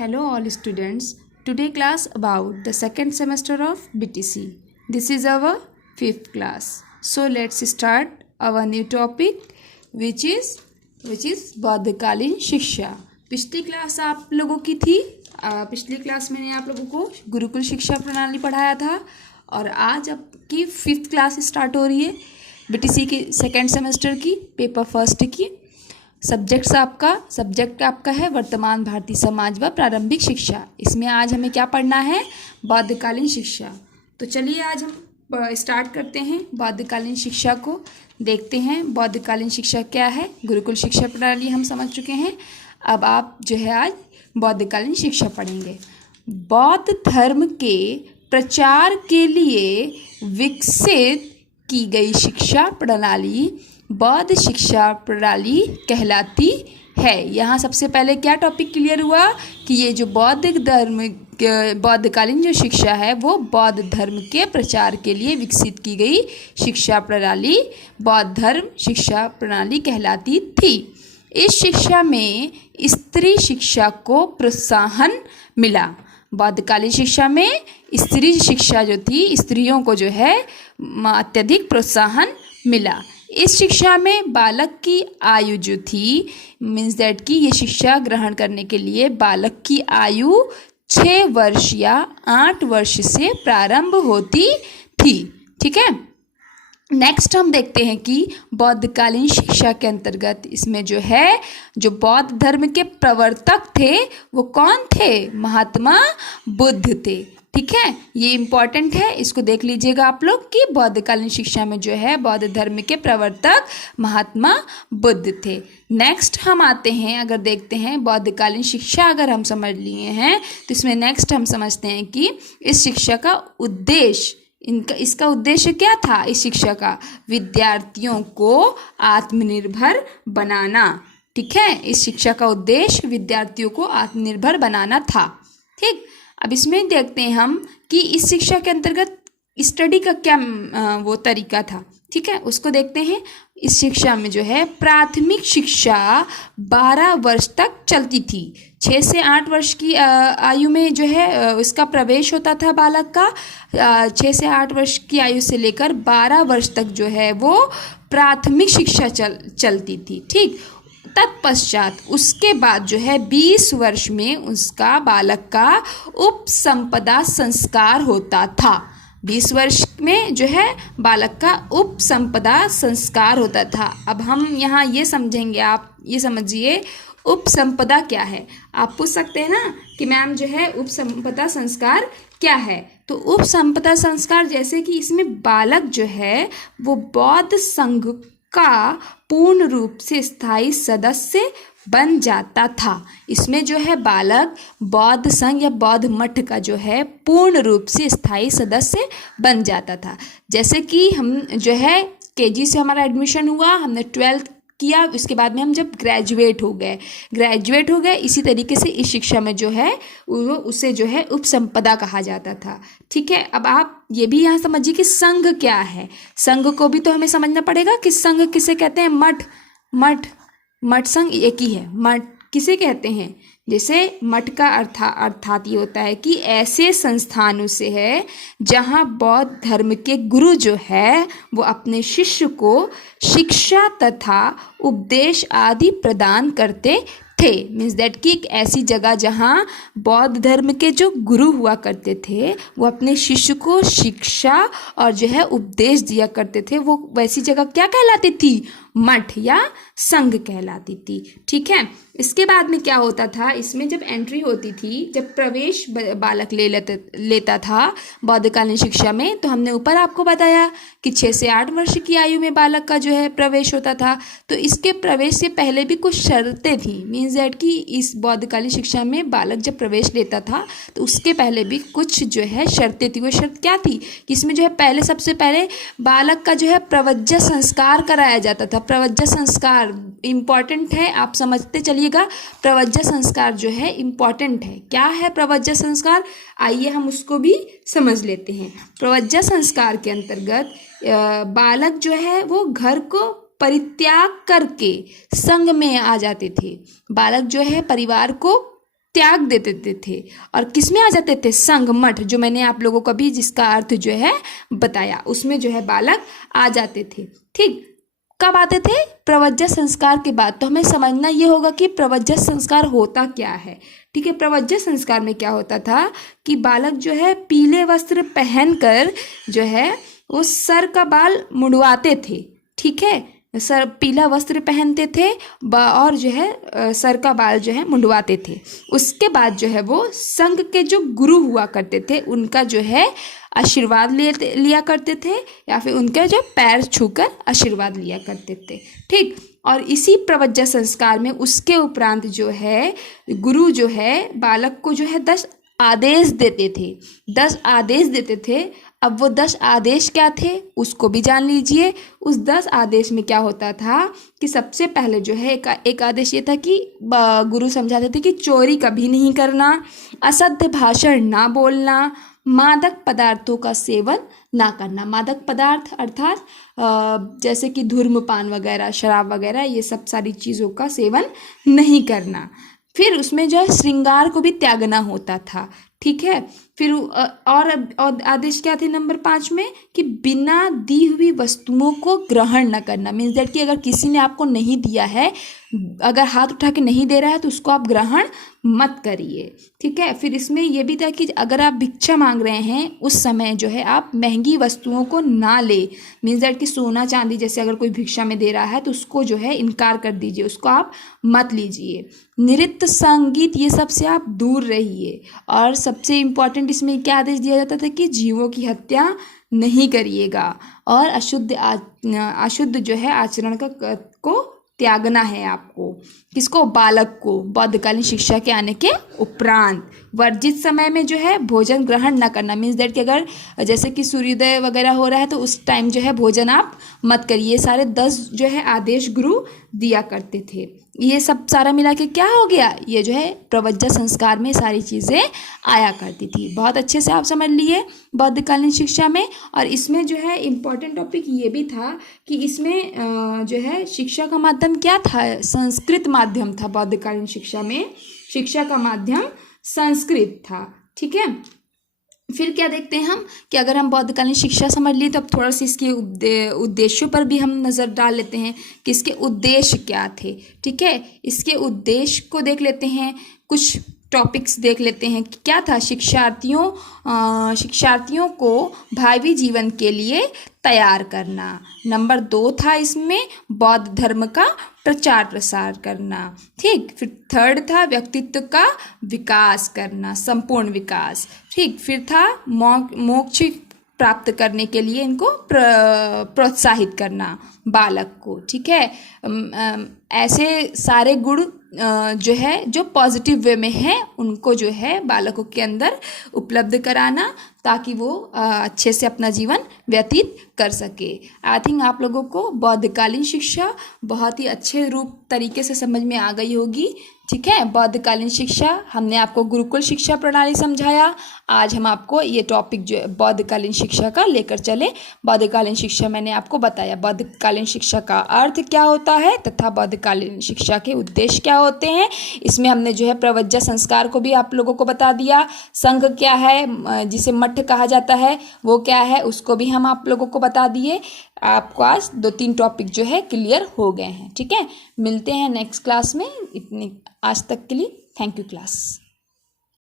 Hello all students. Today class about the second semester of BTC. This is our fifth class. So let's start our new topic which is बौद्धकालीन शिक्षा. पिछली class आप लोगों की थी. पिछली class मैंने आप लोगों को गुरुकुल शिक्षा प्रणाली पढ़ाया था और आज आपकी फिफ्थ क्लास स्टार्ट हो रही है BTC की सेकेंड सेमेस्टर की पेपर फर्स्ट की. सब्जेक्ट आपका है वर्तमान भारतीय समाज व प्रारंभिक शिक्षा. इसमें आज हमें क्या पढ़ना है? बौद्धकालीन शिक्षा. तो चलिए आज हम स्टार्ट करते हैं बौद्धकालीन शिक्षा को. देखते हैं बौद्धकालीन शिक्षा क्या है. गुरुकुल शिक्षा प्रणाली हम समझ चुके हैं. अब आप जो है आज बौद्धकालीन शिक्षा पढ़ेंगे. बौद्ध धर्म के प्रचार के लिए विकसित की गई शिक्षा प्रणाली बौद्ध शिक्षा प्रणाली कहलाती है. यहाँ सबसे पहले क्या टॉपिक क्लियर हुआ कि ये जो बौद्धकालीन जो शिक्षा है वो बौद्ध धर्म के प्रचार के लिए विकसित की गई शिक्षा प्रणाली बौद्ध धर्म शिक्षा प्रणाली कहलाती थी. इस शिक्षा में स्त्री शिक्षा को प्रोत्साहन मिला. बौद्धकालीन शिक्षा में स्त्री शिक्षा जो थी, स्त्रियों को जो है अत्यधिक प्रोत्साहन मिला. इस शिक्षा में बालक की आयु जो थी मीन्स दैट कि ये शिक्षा ग्रहण करने के लिए बालक की आयु 6 वर्ष या 8 वर्ष से प्रारंभ होती थी. ठीक है. नेक्स्ट हम देखते हैं कि बौद्धकालीन शिक्षा के अंतर्गत इसमें जो है जो बौद्ध धर्म के प्रवर्तक थे वो कौन थे? महात्मा बुद्ध थे. ठीक है, ये इम्पॉर्टेंट है, इसको देख लीजिएगा आप लोग कि बौद्धकालीन शिक्षा में जो है बौद्ध धर्म के प्रवर्तक महात्मा बुद्ध थे. नेक्स्ट हम आते हैं, अगर देखते हैं बौद्धकालीन शिक्षा अगर हम समझ लिए हैं तो इसमें नेक्स्ट हम समझते हैं कि इस शिक्षा का उद्देश्य इसका उद्देश्य क्या था? इस शिक्षा का विद्यार्थियों को आत्मनिर्भर बनाना. ठीक है, इस शिक्षा का उद्देश्य विद्यार्थियों को आत्मनिर्भर बनाना था. ठीक, अब इसमें देखते हैं हम कि इस शिक्षा के अंतर्गत स्टडी का क्या वो तरीका था. ठीक है, उसको देखते हैं. इस शिक्षा में जो है प्राथमिक शिक्षा 12 वर्ष तक चलती थी. 6 से 8 वर्ष की आयु में जो है इसका प्रवेश होता था बालक का. 6 से 8 वर्ष की आयु से लेकर 12 वर्ष तक जो है वो प्राथमिक शिक्षा चलती थी. ठीक, तत्पश्चात उसके बाद जो है 20 वर्ष में उसका बालक का उपसंपदा संस्कार होता था. 20 वर्ष में जो है बालक का उपसंपदा संस्कार होता था. अब हम यहाँ ये समझेंगे, आप ये समझिए उपसंपदा क्या है. आप पूछ सकते हैं ना कि मैम जो है उपसंपदा संस्कार क्या है. तो उपसंपदा संस्कार जैसे कि इसमें बालक जो है वो बौद्ध संघ का पूर्ण रूप से स्थायी सदस्य बन जाता था. इसमें जो है बालक बौद्ध संघ या बौद्ध मठ का जो है पूर्ण रूप से स्थायी सदस्य बन जाता था. जैसे कि हम जो है KG से हमारा एडमिशन हुआ, हमने 12th किया, उसके बाद में हम जब ग्रेजुएट हो गए इसी तरीके से इस शिक्षा में जो है उसे जो है उपसंपदा कहा जाता था. ठीक है, अब आप ये भी यहाँ समझिए कि संघ क्या है. संघ को भी तो हमें समझना पड़ेगा कि संघ किसे कहते हैं. मठ संघ एक ही है. मठ किसे कहते हैं? जैसे मठ का अर्थात ये होता है कि ऐसे संस्थानों से है जहाँ बौद्ध धर्म के गुरु जो है वो अपने शिष्य को शिक्षा तथा उपदेश आदि प्रदान करते थे. मीन्स दैट कि एक ऐसी जगह जहाँ बौद्ध धर्म के जो गुरु हुआ करते थे वो अपने शिष्य को शिक्षा और जो है उपदेश दिया करते थे. वो वैसी जगह क्या कहलाती थी? मठ या संघ कहलाती थी. ठीक है, इसके बाद में क्या होता था, इसमें जब एंट्री होती थी, जब प्रवेश बालक लेता था बौद्धकालीन शिक्षा में, तो हमने ऊपर आपको बताया कि 6 से 8 वर्ष की आयु में बालक का जो है प्रवेश होता था. तो इसके प्रवेश से पहले भी कुछ शर्तें थी. मीन्स दैट कि इस बौद्धकालीन शिक्षा में बालक जब प्रवेश लेता था तो उसके पहले भी कुछ जो है शर्तें थी. वो शर्त क्या थी कि इसमें जो है सबसे पहले बालक का जो है प्रवज्जा संस्कार कराया जाता था. प्रवज्जा संस्कार इम्पॉर्टेंट है, आप समझते चलिएगा. प्रवज्जा संस्कार जो है इम्पॉर्टेंट है. क्या है प्रवज्जा संस्कार? आइए हम उसको भी समझ लेते हैं. प्रवज्जा संस्कार के अंतर्गत बालक जो है वो घर को परित्याग करके संघ में आ जाते थे. बालक जो है परिवार को त्याग दे देते थे और किसमें आ जाते थे, संघ मठ, जो मैंने आप लोगों को भी जिसका अर्थ जो है बताया, उसमें जो है बालक आ जाते थे। ठीक, कब आते थे, प्रवज्जा संस्कार के बाद। तो हमें समझना ये होगा कि प्रवज्जा संस्कार होता क्या है। ठीक है, प्रवज्जा संस्कार में क्या होता था कि बालक जो है पीले वस्त्र पहनकर जो है वो सर का बाल मुंडवाते थे। ठीक है, सर पीला वस्त्र पहनते थे और जो है सर का बाल जो है मुंडवाते थे। उसके बाद जो है वो संघ के जो गुरु हुआ करते थे उनका जो है आशीर्वाद लिया करते थे, या फिर उनके जो पैर छूकर आशीर्वाद लिया करते थे। ठीक, और इसी प्रवज्जा संस्कार में उसके उपरांत जो है गुरु जो है बालक को जो है 10 आदेश देते थे, 10 आदेश देते थे। अब वो 10 आदेश क्या थे उसको भी जान लीजिए। उस 10 आदेश में क्या होता था कि सबसे पहले जो है एक आदेश ये था कि गुरु समझाते थे कि चोरी कभी नहीं करना, असत्य भाषण ना बोलना, मादक पदार्थों का सेवन ना करना। मादक पदार्थ अर्थात जैसे कि धूम्रपान वगैरह, शराब वगैरह, ये सब सारी चीज़ों का सेवन नहीं करना। फिर उसमें जो है श्रृंगार को भी त्यागना होता था। ठीक है, फिर और आदेश क्या थे नंबर 5 में कि बिना दी हुई वस्तुओं को ग्रहण न करना। मीन्स दैट कि अगर किसी ने आपको नहीं दिया है, अगर हाथ उठा के नहीं दे रहा है तो उसको आप ग्रहण मत करिए। ठीक है, फिर इसमें यह भी था कि अगर आप भिक्षा मांग रहे हैं उस समय जो है आप महंगी वस्तुओं को ना ले। मीन्स दैट कि सोना चांदी जैसे अगर कोई भिक्षा में दे रहा है तो उसको जो है इनकार कर दीजिए, उसको आप मत लीजिए। नृत्य संगीत ये सब से आप दूर रहिए। और सबसे इम्पॉर्टेंट इसमें क्या आदेश दिया जाता था कि जीवों की हत्या नहीं करिएगा और अशुद्ध जो है आचरण को त्यागना है आपको। किसको, बालक को। बौद्धकालीन शिक्षा के आने के उपरांत वर्जित समय में जो है भोजन ग्रहण न करना। मीन्स दैट कि अगर जैसे कि सूर्योदय वगैरह हो रहा है तो उस टाइम जो है भोजन आप मत करिए। सारे 10 जो है आदेश गुरु दिया करते थे। ये सब सारा मिला के क्या हो गया, ये जो है प्रवज्जा संस्कार में सारी चीज़ें आया करती थी। बहुत अच्छे से आप समझ लिए बौद्धकालीन शिक्षा में। और इसमें जो है इम्पॉर्टेंट टॉपिक ये भी था कि इसमें जो है शिक्षा का माध्यम क्या था, संस्कृत माध्यम था। बौद्धकालीन शिक्षा में शिक्षा का माध्यम संस्कृत था। ठीक है, फिर क्या देखते हैं हम कि अगर हम बौद्धकालीन शिक्षा समझ लिए तो अब थोड़ा सा इसके उद्देश्यों पर भी हम नज़र डाल लेते हैं कि इसके उद्देश्य क्या थे। ठीक है, इसके उद्देश्य को देख लेते हैं, कुछ टॉपिक्स देख लेते हैं कि क्या था। शिक्षार्थियों को भावी जीवन के लिए तैयार करना। नंबर 2 था इसमें बौद्ध धर्म का प्रचार प्रसार करना। ठीक, फिर 3rd था व्यक्तित्व का विकास करना, संपूर्ण विकास। ठीक, फिर था मोक्ष प्राप्त करने के लिए इनको प्रोत्साहित करना बालक को। ठीक है, ऐसे सारे गुण जो है जो पॉजिटिव वे में है उनको जो है बालकों के अंदर उपलब्ध कराना ताकि वो अच्छे से अपना जीवन व्यतीत कर सके। आई थिंक आप लोगों को बौद्धकालीन शिक्षा बहुत ही अच्छे रूप तरीके से समझ में आ गई होगी। ठीक है, बौद्धकालीन शिक्षा हमने आपको गुरुकुल शिक्षा प्रणाली समझाया। आज हम आपको ये टॉपिक जो बौद्धकालीन शिक्षा का लेकर चले। बौद्धकालीन शिक्षा मैंने आपको बताया बौद्धकालीन शिक्षा का अर्थ क्या होता है तथा बौद्धकालीन शिक्षा के उद्देश्य क्या होते हैं। इसमें हमने जो है प्रवज्जा संस्कार को भी आप लोगों को बता दिया। संघ क्या है, जिसे मठ कहा जाता है, वो क्या है उसको भी हम आप लोगों को बता दिए। आपको आज 2-3 टॉपिक जो है क्लियर हो गए हैं। ठीक है, मिलते हैं नेक्स्ट क्लास में। इतनी आज तक के लिए थैंक यू क्लास।